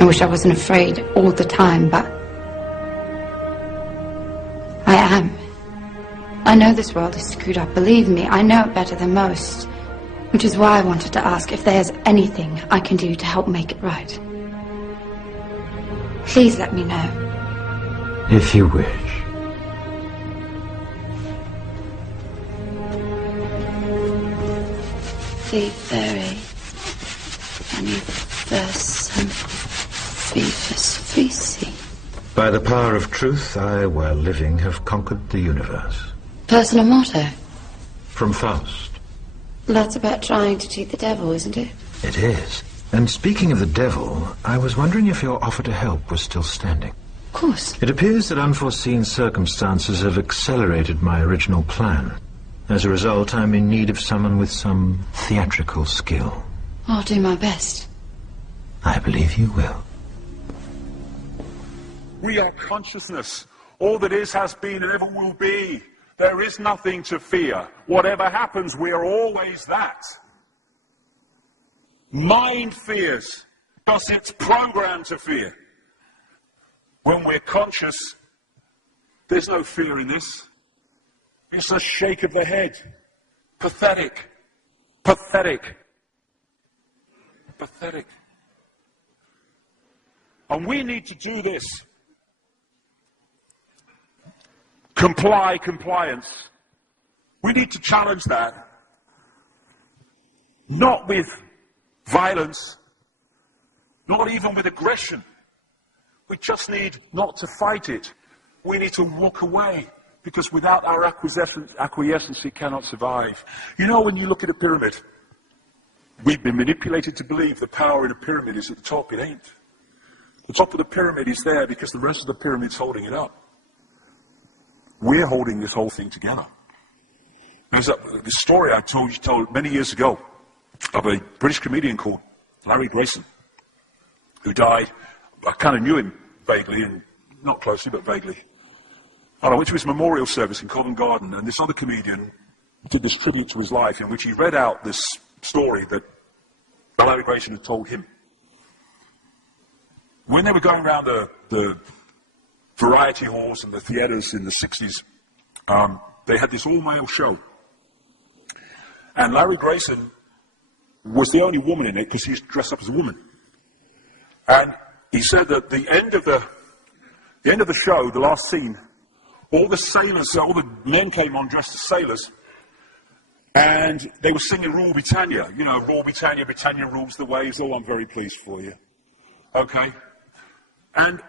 I wish I wasn't afraid all the time, but I am. I know this world is screwed up, believe me. I know it better than most. Which is why I wanted to ask if there's anything I can do to help make it right. Please let me know. If you wish. The very universum vivus vici. By the power of truth, I, while living, have conquered the universe. Personal motto. From Faust. That's about trying to cheat the devil, isn't it? It is. And speaking of the devil, I was wondering if your offer to help was still standing. Of course. It appears that unforeseen circumstances have accelerated my original plan. As a result, I'm in need of someone with some theatrical skill. I'll do my best. I believe you will. We are consciousness. All that is, has been, and ever will be. There is nothing to fear. Whatever happens, we are always that. Mind fears, because it's programmed to fear. When we're conscious, there's no fear in this. It's a shake of the head. Pathetic. Pathetic. Pathetic. And we need to do this. Compliance. We need to challenge that. Not with violence, not even with aggression. We just need not to fight it. We need to walk away, because without our acquiescence, it cannot survive. You know, when you look at a pyramid, we've been manipulated to believe the power in a pyramid is at the top. It ain't. The top of the pyramid is there because the rest of the pyramid's holding it up. We're holding this whole thing together. There's this story I told many years ago of a British comedian called Larry Grayson, who died. I kind of knew him vaguely, and not closely, but vaguely. And I went to his memorial service in Covent Garden, and this other comedian did this tribute to his life, in which he read out this story that Larry Grayson had told him. When they were going around the variety halls and the theatres in the 60s, they had this all-male show. And Larry Grayson was the only woman in it, because he's dressed up as a woman. And he said that the end of the show, the last scene, all the sailors, all the men came on dressed as sailors, and they were singing Rule Britannia. You know, Rule Britannia, Britannia rules the waves. Oh, I'm very pleased for you. Okay? And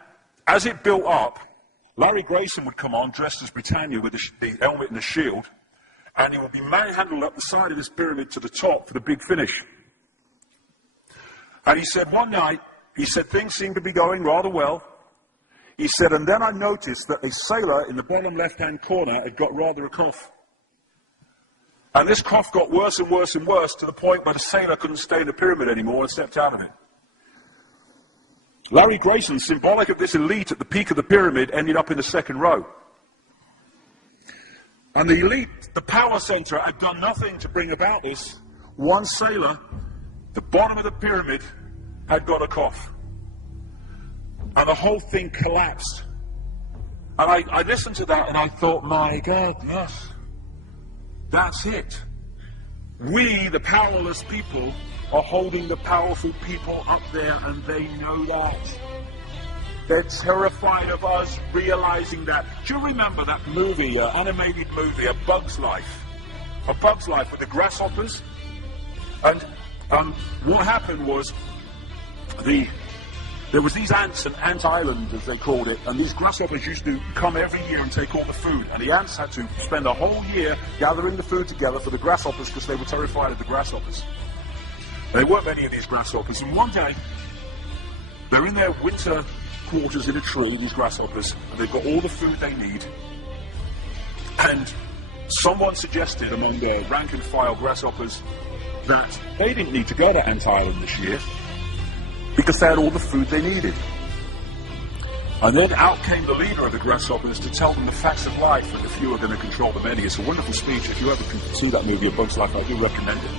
as it built up, Larry Grayson would come on dressed as Britannia with the helmet and the shield, and he would be manhandled up the side of this pyramid to the top for the big finish. And he said one night, he said things seemed to be going rather well. He said, and then I noticed that a sailor in the bottom left-hand corner had got rather a cough. And this cough got worse and worse and worse, to the point where the sailor couldn't stay in the pyramid anymore and stepped out of it. Larry Grayson, symbolic of this elite at the peak of the pyramid, ended up in the second row. And the elite, the power center, had done nothing to bring about this. One sailor, the bottom of the pyramid, had got a cough. And the whole thing collapsed. And I listened to that and I thought, my God, yes, that's it. We, the powerless people, are holding the powerful people up there, and they know that. They're terrified of us realizing that. Do you remember that movie, animated movie, A Bug's Life? A Bug's Life with the grasshoppers? And what happened was, there was these ants, and Ant Island, as they called it, and these grasshoppers used to come every year and take all the food. And the ants had to spend a whole year gathering the food together for the grasshoppers, because they were terrified of the grasshoppers. There weren't many of these grasshoppers, and one day, they're in their winter quarters in a tree, these grasshoppers, and they've got all the food they need. And someone suggested among the rank and file grasshoppers that they didn't need to go to Ant Island this year, because they had all the food they needed. And then out came the leader of the grasshoppers to tell them the facts of life, and the few are going to control the many. It's a wonderful speech. If you ever can see that movie, A Bug's Life, I do recommend it.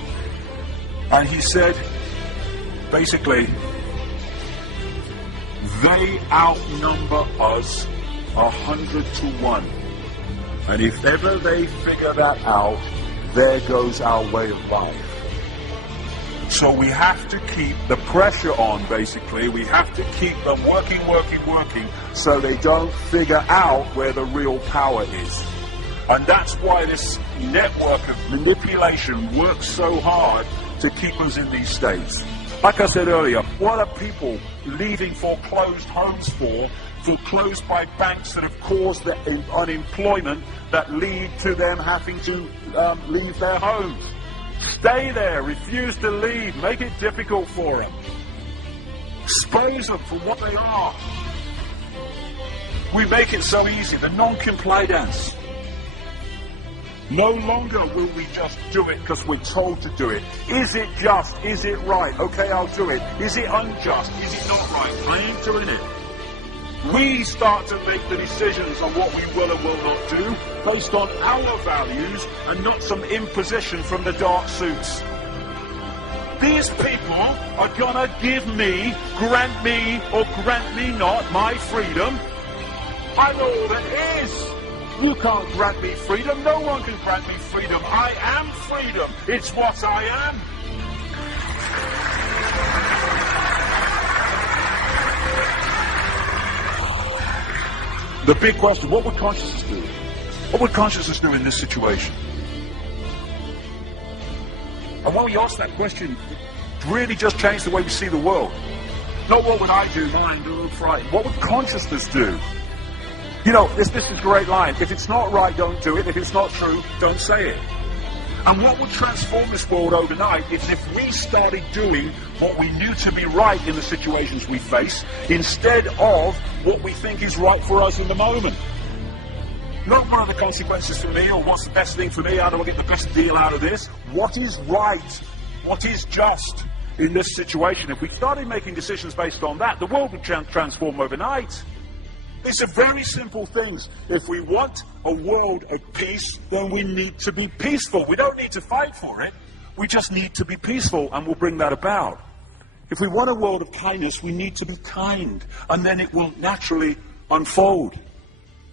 And he said, basically, They outnumber us 100-1. And if ever they figure that out, there goes our way of life. So we have to keep the pressure on, basically. We have to keep them working, so they don't figure out where the real power is. And that's why this network of manipulation works so hard to keep us in these states. Like I said earlier, what are people leaving foreclosed homes for, foreclosed by banks that have caused the unemployment that lead to them having to leave their homes? Stay there, refuse to leave, make it difficult for them. Expose them for what they are. We make it so easy, the non-compliance. No longer will we just do it because we're told to do it. Is it just? Is it right? Okay, I'll do it. Is it unjust? Is it not right? I ain't doing it. We start to make the decisions on what we will and will not do based on our values and not some imposition from the dark suits. These people are gonna give me, grant me, or grant me not my freedom. I know all that is. You can't grant me freedom. No one can grant me freedom. I am freedom. It's what I am. The big question, what would consciousness do? What would consciousness do in this situation? And when we ask that question, it really just changed the way we see the world. Not what would I do, mine, right. What would consciousness do? You know, this is a great line. If it's not right, don't do it. If it's not true, don't say it. And what would transform this world overnight is if we started doing what we knew to be right in the situations we face, instead of what we think is right for us in the moment. Not what are the consequences for me, or what's the best thing for me, how do I get the best deal out of this? What is right? What is just in this situation? If we started making decisions based on that, the world would transform overnight. These are very simple things. If we want a world of peace, then we need to be peaceful. We don't need to fight for it. We just need to be peaceful, and we'll bring that about. If we want a world of kindness, we need to be kind, and then it will naturally unfold.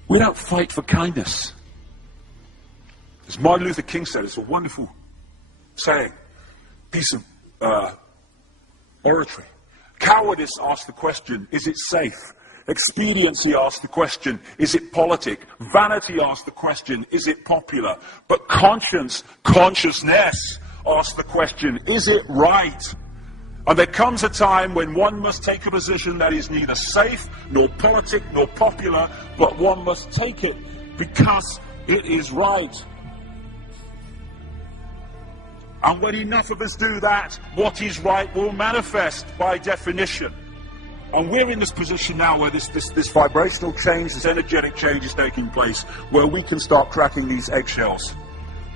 We don't fight for kindness. As Martin Luther King said, it's a wonderful saying, piece of oratory. Cowardice asks the question, is it safe? Expediency asks the question, is it politic? Vanity asks the question, is it popular? But consciousness asks the question, is it right? And there comes a time when one must take a position that is neither safe, nor politic, nor popular, but one must take it because it is right. And when enough of us do that, what is right will manifest by definition. And we're in this position now where this vibrational change, this energetic change is taking place, where we can start cracking these eggshells,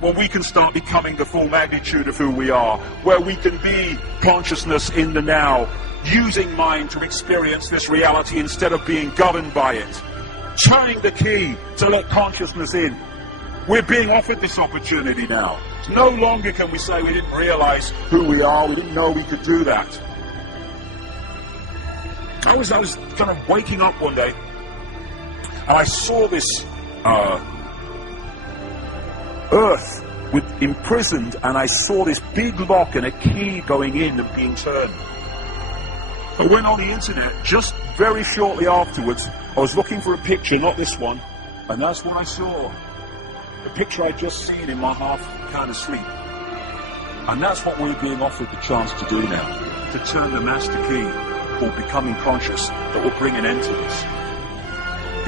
where we can start becoming the full magnitude of who we are, where we can be consciousness in the now, using mind to experience this reality instead of being governed by it, turning the key to let consciousness in. We're being offered this opportunity now. No longer can we say we didn't realize who we are, we didn't know we could do that. I was kind of waking up one day, and I saw this earth imprisoned, and I saw this big lock and a key going in and being turned. I went on the internet just very shortly afterwards. I was looking for a picture, not this one, and that's what I saw. The picture I'd just seen in my half kind of sleep. And that's what we're being offered the chance to do now, to turn the master key called becoming conscious that will bring an end to this.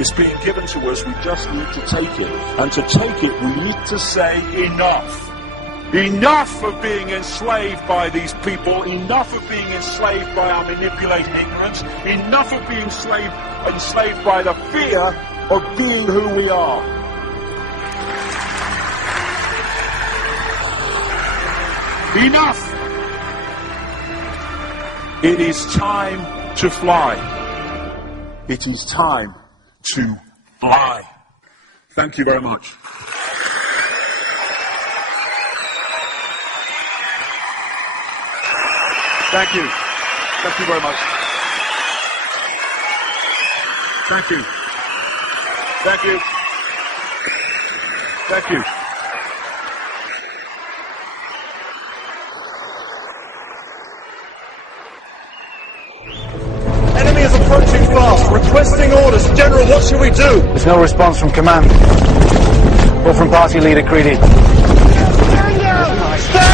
It's being given to us, we just need to take it. And to take it, we need to say enough. Enough of being enslaved by these people, enough of being enslaved by our manipulated ignorance, enough of being enslaved by the fear of being who we are. Enough! It is time to fly. It is time to fly. Thank you very much. Thank you. Thank you very much. Thank you. Thank you. Thank you. Enemy is approaching fast. Requesting orders. General, what should we do? There's no response from command. Or from party leader Creedy. Stand down! Stand